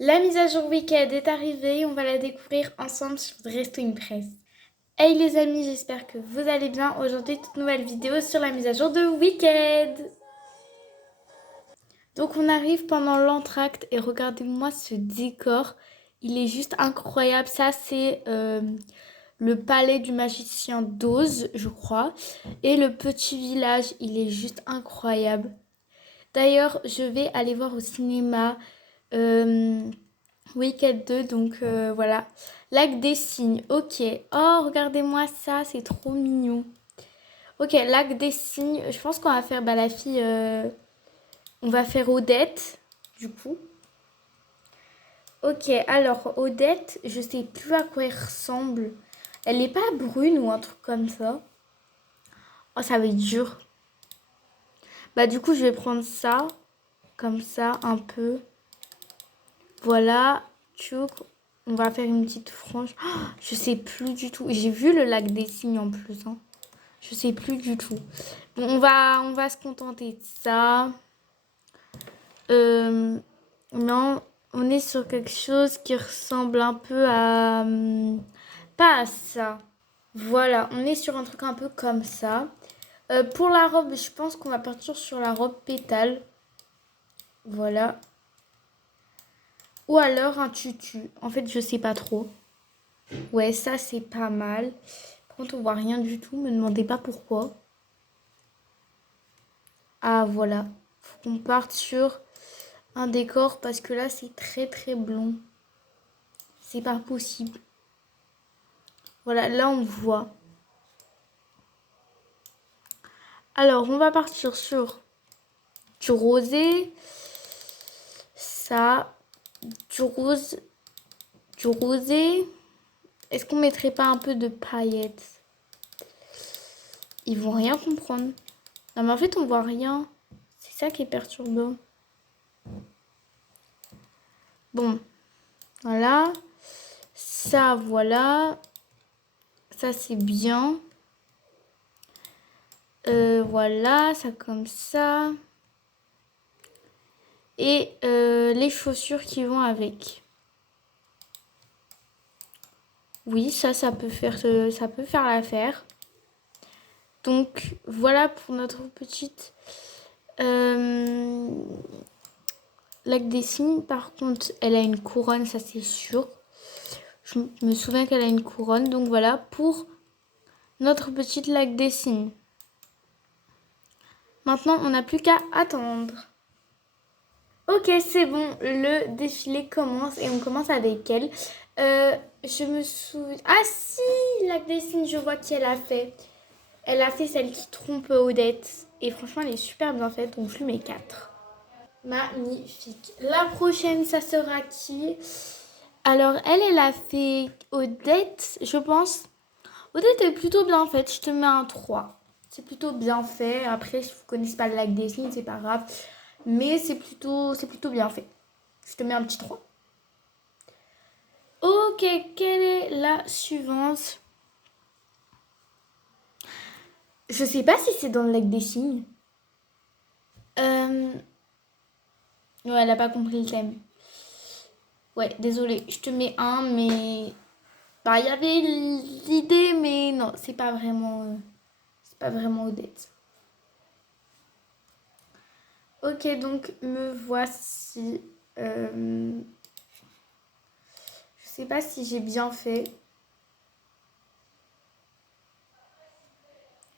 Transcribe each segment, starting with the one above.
La mise à jour Weekend est arrivée, on va la découvrir ensemble sur Resto Impress. Hey les amis, j'espère que vous allez bien. Aujourd'hui, toute nouvelle vidéo sur la mise à jour de Weekend. Donc on arrive pendant l'entracte et regardez-moi ce décor. Il est juste incroyable. Ça c'est le palais du magicien d'Oz, je crois. Et le petit village, il est juste incroyable. D'ailleurs, je vais aller voir au cinéma Weekend 2, donc voilà. Lac des Cygnes, ok. Oh, regardez-moi ça, c'est trop mignon. Ok, Lac des Cygnes, je pense qu'on va faire la fille... on va faire Odette, du coup. Ok, alors Odette, je sais plus à quoi elle ressemble. Elle n'est pas brune ou un truc comme ça. Oh, ça va être dur. Bah du coup, je vais prendre ça, comme ça, un peu. Voilà, tchouk. On va faire une petite frange. Oh, je sais plus du tout. J'ai vu le lac des Cygnes en plus. Hein. Je sais plus du tout. Bon, on va se contenter de ça. Non, on est sur quelque chose qui ressemble un peu à... pas à ça. Voilà, on est sur un truc un peu comme ça. Pour la robe, je pense qu'on va partir sur la robe pétale. Voilà. Ou alors un tutu. En fait, je sais pas trop. Ouais, ça, c'est pas mal. Par contre, on voit rien du tout. Me demandez pas pourquoi. Ah, voilà. Faut qu'on parte sur un décor parce que là, c'est très, très blond. C'est pas possible. Voilà, là, on voit. Alors, on va partir sur du rosé. Ça. Du rose. Du rosé. Est-ce qu'on mettrait pas un peu de paillettes? Ils vont rien comprendre. Non, mais en fait, on voit rien. C'est ça qui est perturbant. Bon, voilà. Ça, voilà. Ça, c'est bien. Voilà, ça comme ça. Et les chaussures qui vont avec. Oui, ça peut faire l'affaire. Donc, voilà pour notre petite lac des Cygnes. Par contre, elle a une couronne, ça c'est sûr. Je me souviens qu'elle a une couronne. Donc, voilà pour notre petite lac des Cygnes. Maintenant, on n'a plus qu'à attendre. Ok, c'est bon, le défilé commence et on commence avec elle. Je me souviens... Ah si, Lac des Cygnes, je vois qui elle a fait. Elle a fait celle qui trompe Odette. Et franchement, elle est super bien faite, donc je lui mets 4. Magnifique. La prochaine, ça sera qui? Alors, elle a fait Odette, je pense. Odette est plutôt bien faite, je te mets un 3. C'est plutôt bien fait. Après, si vous ne connaissez pas le Lac des Cygnes, c'est pas grave. Mais c'est plutôt bien fait. Je te mets un petit 3. Ok, quelle est la suivante? Je sais pas si c'est dans le lac des Cygnes. Ouais, elle a pas compris le thème. Ouais, désolée, je te mets un, mais... Bah, il y avait l'idée, mais non, c'est pas vraiment Odette. Ok, donc me voici. Je sais pas si j'ai bien fait.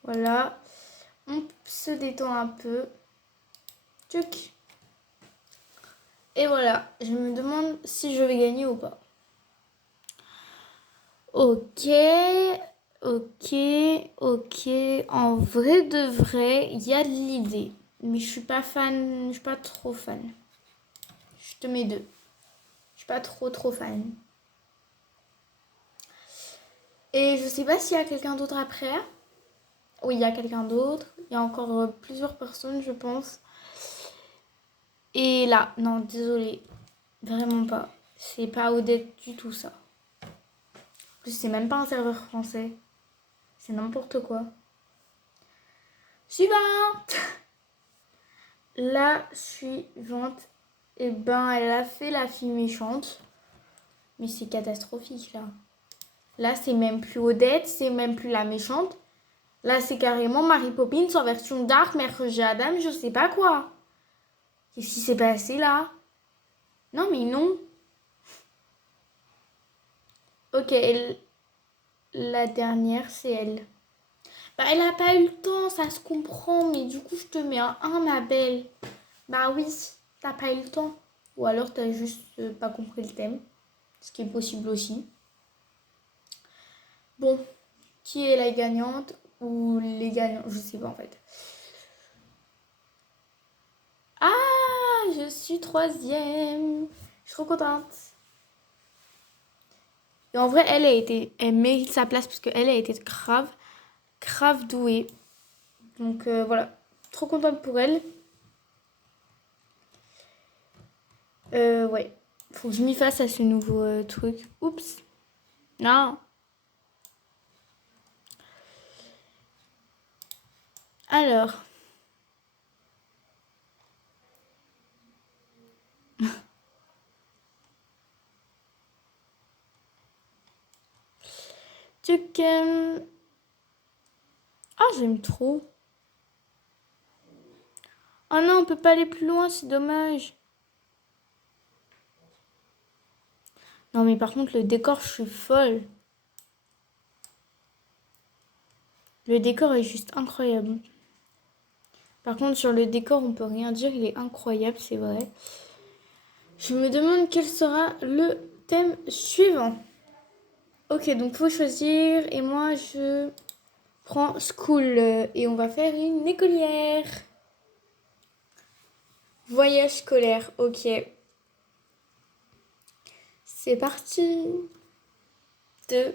Voilà. On se détend un peu. Tchuc. Et voilà, je me demande si je vais gagner ou pas. Ok, ok, ok. En vrai de vrai, il y a de l'idée. Mais je suis pas fan, je suis pas trop fan. Je te mets 2. Je suis pas trop fan. Et je sais pas s'il y a quelqu'un d'autre après. Oui, il y a quelqu'un d'autre. Il y a encore plusieurs personnes, je pense. Et là, non, désolé. Vraiment pas. C'est pas Odette du tout ça. En plus, c'est même pas un serveur français. C'est n'importe quoi. Suivante. La suivante Et ben, elle a fait la fille méchante. Mais c'est catastrophique, là. Là, c'est même plus Odette, c'est même plus la méchante. Là, c'est carrément Mary Poppins en version dark, mercredi Adam, je sais pas quoi. Qu'est-ce qui s'est passé, là? Non, mais non. Ok, la dernière, c'est elle. Bah, elle a pas eu le temps, ça se comprend, mais du coup, je te mets un 1, ma belle. Bah oui, t'as pas eu le temps. Ou alors, t'as juste pas compris le thème, ce qui est possible aussi. Bon, qui est la gagnante ou les gagnants? Je sais pas en fait. Ah, je suis troisième. Je suis trop contente. Et en vrai, elle mérite sa place parce qu'elle a été grave douée. Donc voilà, trop contente pour elle. Ouais, faut que je m'y fasse à ce nouveau truc. Oups, non. Alors, tuc. Ah, j'aime trop. Oh non, on peut pas aller plus loin, c'est dommage. Non, mais par contre, le décor, je suis folle. Le décor est juste incroyable. Par contre, sur le décor, on peut rien dire. Il est incroyable, c'est vrai. Je me demande quel sera le thème suivant. Ok, donc faut choisir. Et moi, je prends school. Et on va faire une écolière. Voyage scolaire, ok. C'est parti. 2,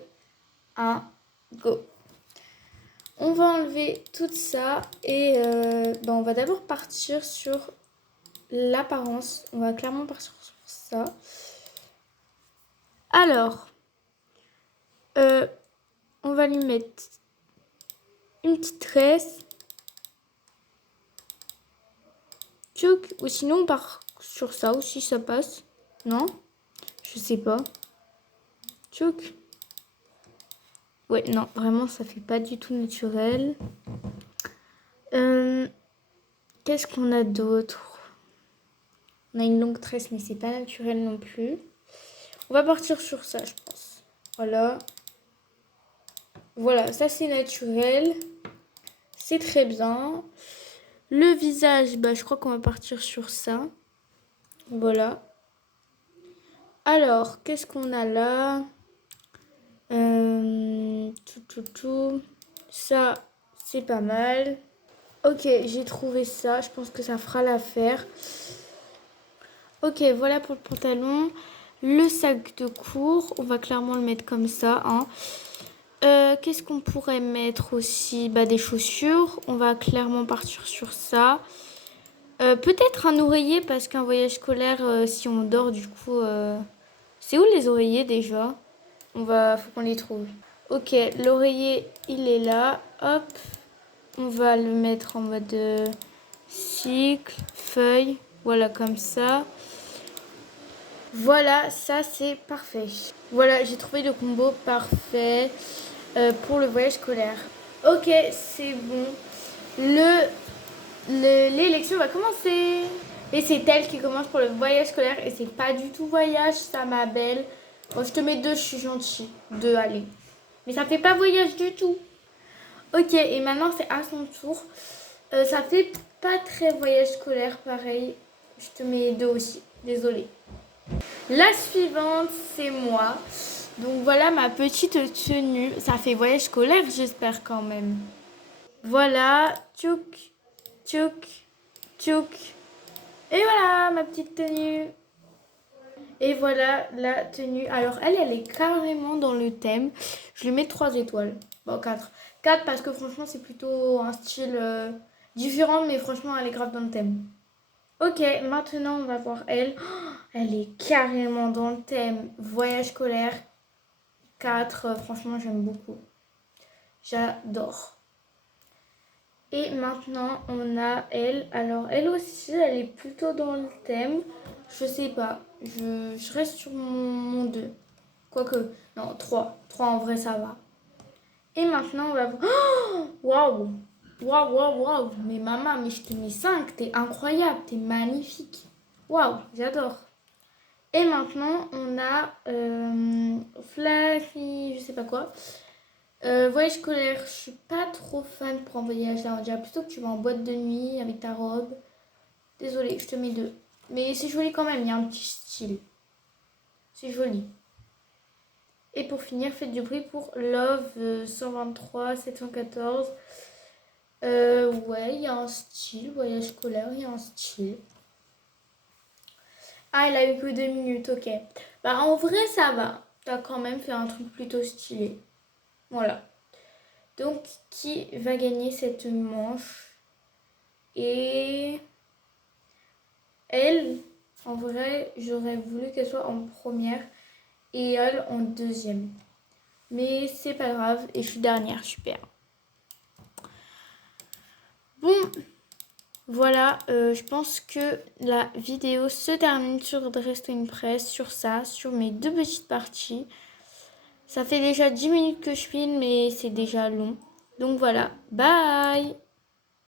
1, go. On va enlever tout ça et on va d'abord partir sur l'apparence. On va clairement partir sur ça. Alors, on va lui mettre une petite tresse. Tchouk. Ou sinon, on part sur ça aussi, ça passe. Non? Je sais pas. Tchouk. Ouais, non, vraiment, ça fait pas du tout naturel. Qu'est-ce qu'on a d'autre? On a une longue tresse, mais c'est pas naturel non plus. On va partir sur ça, je pense. Voilà. Voilà, ça c'est naturel. C'est très bien. Le visage, bah, je crois qu'on va partir sur ça. Voilà. Alors, qu'est-ce qu'on a là? Tout. Ça, c'est pas mal. Ok, j'ai trouvé ça. Je pense que ça fera l'affaire. Ok, voilà pour le pantalon. Le sac de cours, on va clairement le mettre comme ça. Hein. Qu'est-ce qu'on pourrait mettre aussi? Bah, des chaussures. On va clairement partir sur ça. Peut-être un oreiller parce qu'un voyage scolaire, si on dort, du coup... C'est où les oreillers déjà? Faut qu'on les trouve. Ok, l'oreiller, il est là. Hop. On va le mettre en mode cycle, feuille. Voilà, comme ça. Voilà, ça c'est parfait. Voilà, j'ai trouvé le combo parfait pour le voyage scolaire. Ok, c'est bon. L'élection va commencer. Et c'est elle qui commence pour le voyage scolaire. Et c'est pas du tout voyage, ça, ma belle. Bon, je te mets 2, je suis gentille. 2, allez. Mais ça fait pas voyage du tout. Ok, et maintenant c'est à son tour. Ça fait pas très voyage scolaire, pareil. Je te mets 2 aussi. Désolée. La suivante, c'est moi. Donc voilà ma petite tenue. Ça fait voyage scolaire, j'espère quand même. Voilà, tchouk, tchouk, tchouk. Et voilà ma petite tenue. Et voilà la tenue. Alors elle est carrément dans le thème. Je lui mets 3 étoiles. Bon, 4. 4 parce que franchement c'est plutôt un style différent. Mais franchement elle est grave dans le thème. Ok, maintenant on va voir elle. Oh, elle est carrément dans le thème. Voyage scolaire. 4. Franchement j'aime beaucoup. J'adore. Et maintenant, on a elle. Alors, elle aussi, elle est plutôt dans le thème. Je sais pas. Je reste sur mon 2. Quoique, non, 3. 3 en vrai, ça va. Et maintenant, on va voir. Oh, waouh! Waouh, waouh, waouh! Mais maman, mais je te mets 5. T'es incroyable, t'es magnifique. Waouh, j'adore. Et maintenant, on a Fluffy, je sais pas quoi. Voyage scolaire, je suis pas trop fan pour un voyage là. On dirait plutôt que tu vas en boîte de nuit avec ta robe. Désolée, je te mets 2. Mais c'est joli quand même, il y a un petit style. C'est joli. Et pour finir, faites du bruit pour Love 123 714. Ouais, il y a un style. Voyage scolaire, il y a un style. Ah, il a eu que 2 minutes, ok. Bah, en vrai, ça va. T'as quand même fait un truc plutôt stylé. Voilà. Donc, qui va gagner cette manche? Et elle, en vrai, j'aurais voulu qu'elle soit en première et elle en deuxième. Mais c'est pas grave et je suis dernière, super. Bon, voilà, je pense que la vidéo se termine sur Dressed Press, sur ça, sur mes 2 petites parties. Ça fait déjà 10 minutes que je filme et c'est déjà long. Donc voilà, bye!